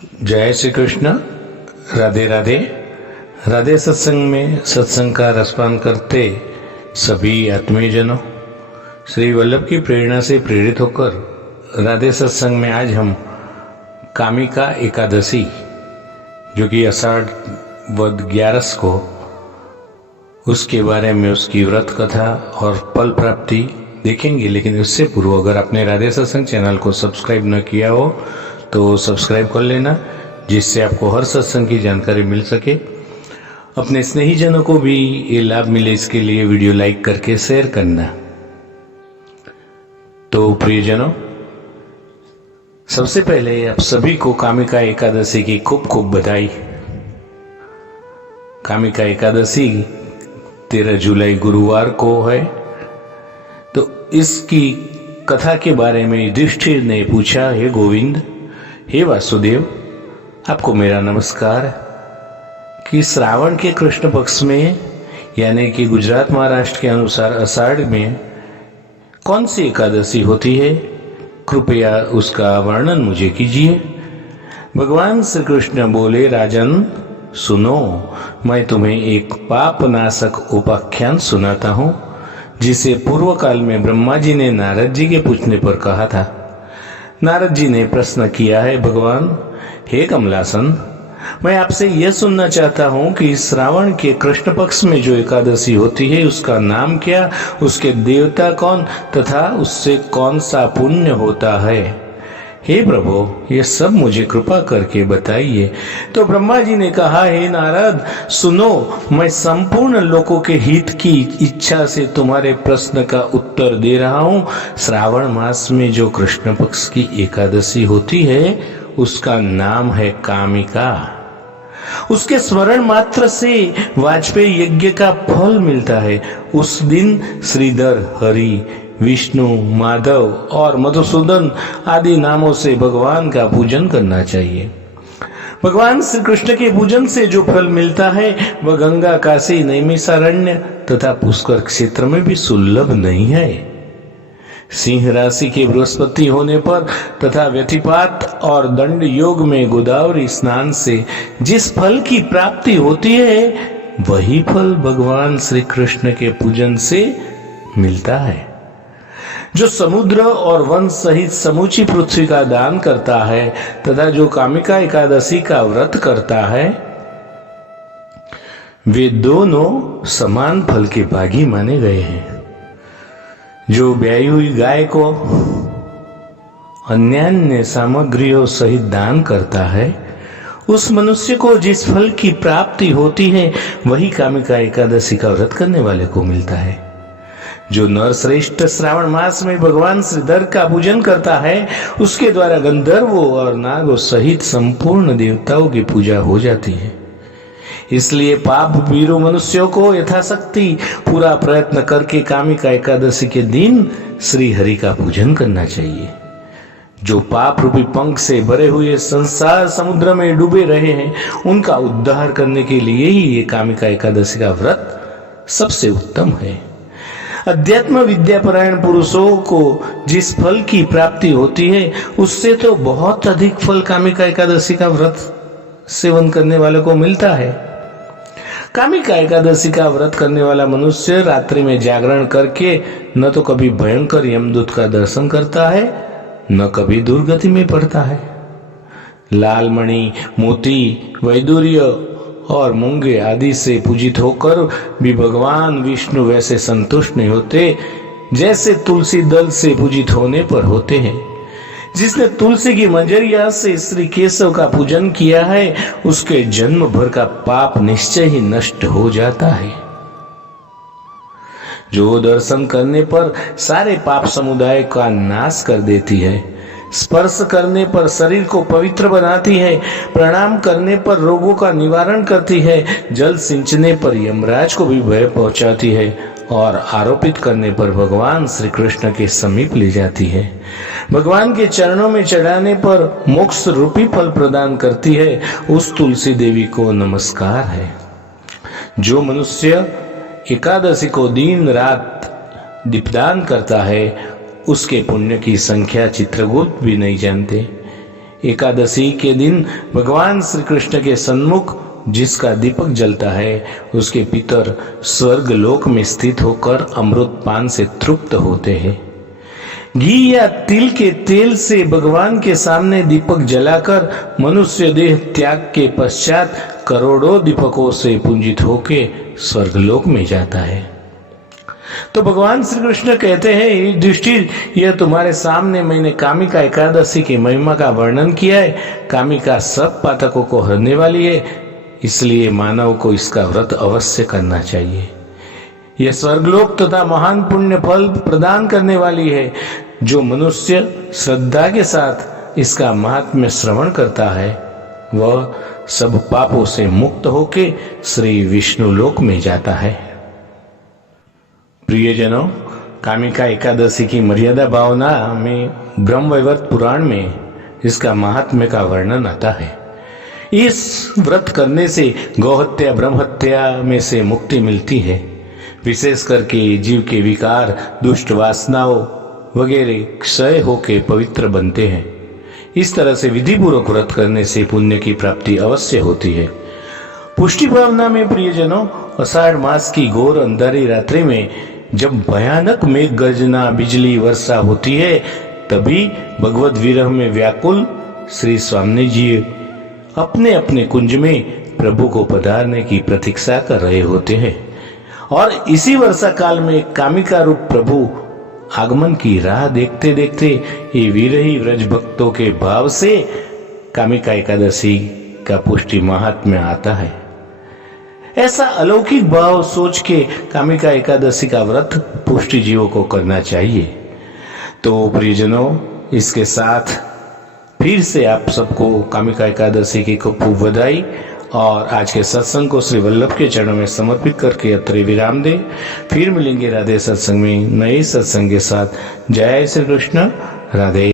जय श्री कृष्ण। राधे राधे। राधे सत्संग में सत्संग का रसपान करते सभी आत्मीयजनों, श्री वल्लभ की प्रेरणा से प्रेरित होकर राधे सत्संग में आज हम कामिका एकादशी, जो कि आषाढ़ वद 11 को, उसके बारे में उसकी व्रत कथा और फल प्राप्ति देखेंगे। लेकिन उससे पूर्व अगर आपने राधे सत्संग चैनल को सब्सक्राइब न किया हो तो सब्सक्राइब कर लेना, जिससे आपको हर सत्संग की जानकारी मिल सके। अपने स्नेहीजनों को भी ये लाभ मिले, इसके लिए वीडियो लाइक करके शेयर करना। तो प्रियजनों, सबसे पहले आप सभी को कामिका एकादशी की खूब खूब बधाई। कामिका एकादशी 13 जुलाई गुरुवार को है। तो इसकी कथा के बारे में युधिष्ठिर ने पूछा, हे गोविंद, हे वासुदेव, आपको मेरा नमस्कार। कि श्रावण के कृष्ण पक्ष में, यानी कि गुजरात महाराष्ट्र के अनुसार आषाढ़ में कौन सी एकादशी होती है, कृपया उसका वर्णन मुझे कीजिए। भगवान श्री कृष्ण बोले, राजन सुनो, मैं तुम्हें एक पाप नाशक उपाख्यान सुनाता हूँ, जिसे पूर्व काल में ब्रह्मा जी ने नारद जी के पूछने पर कहा था। नारद जी ने प्रश्न किया है, भगवान, हे कमलासन, मैं आपसे यह सुनना चाहता हूं कि श्रावण के कृष्ण पक्ष में जो एकादशी होती है उसका नाम क्या, उसके देवता कौन तथा उससे कौन सा पुण्य होता है। हे प्रभु, ये सब मुझे कृपा करके बताइए। तो ब्रह्मा जी ने कहा, हे नारद सुनो, मैं संपूर्ण लोगों के हित की इच्छा से तुम्हारे प्रश्न का उत्तर दे रहा हूँ। श्रावण मास में जो कृष्ण पक्ष की एकादशी होती है उसका नाम है कामिका। उसके स्मरण मात्र से वाजपेयी यज्ञ का फल मिलता है। उस दिन श्रीधर, हरि, विष्णु, माधव और मधुसूदन आदि नामों से भगवान का पूजन करना चाहिए। भगवान श्री कृष्ण के पूजन से जो फल मिलता है वह गंगा, काशी, नैमिषारण्य तथा पुष्कर क्षेत्र में भी सुलभ नहीं है। सिंह राशि के बृहस्पति होने पर तथा व्यतिपात और दंड योग में गोदावरी स्नान से जिस फल की प्राप्ति होती है वही फल भगवान श्री कृष्ण के पूजन से मिलता है। जो समुद्र और वन सहित समूची पृथ्वी का दान करता है तथा जो कामिका एकादशी का व्रत करता है, वे दोनों समान फल के भागी माने गए हैं। जो ब्याई हुई गाय को अन्यान्य सामग्रियों सहित दान करता है, उस मनुष्य को जिस फल की प्राप्ति होती है वही कामिका एकादशी का व्रत करने वाले को मिलता है। जो नर श्रेष्ठ श्रावण मास में भगवान श्रीधर का पूजन करता है, उसके द्वारा गंधर्वों और नागों सहित संपूर्ण देवताओं की पूजा हो जाती है। इसलिए पाप भीरू मनुष्यों को यथाशक्ति पूरा प्रयत्न करके कामिका एकादशी के दिन श्री हरि का पूजन करना चाहिए। जो पाप रूपी पंख से भरे हुए संसार समुद्र में डूबे रहे हैं, उनका उद्धार करने के लिए ही ये कामिका एकादशी का व्रत सबसे उत्तम है। अध्यात्म विद्यापरायण पुरुषों को जिस फल की प्राप्ति होती है उससे तो बहुत अधिक फल कामिका एकादशी का व्रत सेवन करने वाले को मिलता है। कामिका एकादशी का व्रत करने वाला मनुष्य रात्रि में जागरण करके न तो कभी भयंकर यमदूत का दर्शन करता है, न कभी दुर्गति में पड़ता है। लाल मणि, मोती, वैदूर्य और मूंगे आदि से पूजित होकर भी भगवान विष्णु वैसे संतुष्ट नहीं होते जैसे तुलसी दल से पूजित होने पर होते हैं। जिसने तुलसी की मंजरिया से श्री केशव का पूजन किया है, उसके जन्म भर का पाप निश्चय ही नष्ट हो जाता है। जो दर्शन करने पर सारे पाप समुदाय का नाश कर देती है, स्पर्श करने पर शरीर को पवित्र बनाती है, प्रणाम करने पर रोगों का निवारण करती है, जल सिंचने पर यमराज को भी भय पहुंचाती है और आरोपित करने पर भगवान श्री कृष्ण के समीप ले जाती है, भगवान के चरणों में चढ़ाने पर मोक्ष रूपी फल प्रदान करती है, उस तुलसी देवी को नमस्कार है। जो मनुष्य एकादशी को दिन रात दीपदान करता है, उसके पुण्य की संख्या चित्रगुप्त भी नहीं जानते। एकादशी के दिन भगवान श्री कृष्ण के सन्मुख जिसका दीपक जलता है उसके पितर स्वर्ग लोक में स्थित होकर अमृत पान से तृप्त होते हैं। घी या तिल के तेल से भगवान के सामने दीपक जलाकर मनुष्य देह त्याग के पश्चात करोड़ों दीपकों से पुंजित होके स्वर्गलोक में जाता है। तो भगवान श्री कृष्ण कहते हैं, युधिष्ठिर, यह तुम्हारे सामने मैंने कामिका एकादशी की महिमा का वर्णन किया है। कामिका सब पातकों को हरने वाली है, इसलिए मानव को इसका व्रत अवश्य करना चाहिए। यह स्वर्गलोक तथा महान पुण्य फल प्रदान करने वाली है। जो मनुष्य श्रद्धा के साथ इसका महात्म्य श्रवण करता है वह सब पापों से मुक्त होके श्री विष्णु लोक में जाता है। प्रियजनों, कामिका एकादशी की मर्यादा भावना में ब्रह्मवैवर्त पुराण में इसका महात्म्य का वर्णन आता है। इस व्रत करने से गौहत्या ब्रह्महत्या में से मुक्ति मिलती है। विशेष करके जीव के विकार, दुष्ट वासनाओं वगैरह क्षय होके पवित्र बनते हैं। इस तरह से विधि पूर्वक व्रत करने से पुण्य की प्राप्ति अवश्य होती है। पुष्टि भावना में प्रियजनों, आषाढ़ मास की घोर अंधारी रात्रि में जब भयानक मेघ गर्जना बिजली वर्षा होती है, तभी भगवत विरह में व्याकुल श्री स्वामी जी अपने अपने कुंज में प्रभु को पधारने की प्रतीक्षा कर रहे होते हैं और इसी वर्षा काल में कामिका रूप प्रभु आगमन की राह देखते देखते ये विरही व्रज भक्तों के भाव से कामिका एकादशी का पुष्टि महात्म्य आता है। ऐसा अलौकिक भाव सोच के कामिका एकादशी का व्रत पुष्टि जीवों को करना चाहिए। तो प्रियजनों, इसके साथ फिर से आप सबको कामिका एकादशी की खूब बधाई और आज के सत्संग को श्री वल्लभ के चरणों में समर्पित करके अत्र विराम दे। फिर मिलेंगे राधे सत्संग में नए सत्संग के साथ। जय श्री कृष्ण। राधे।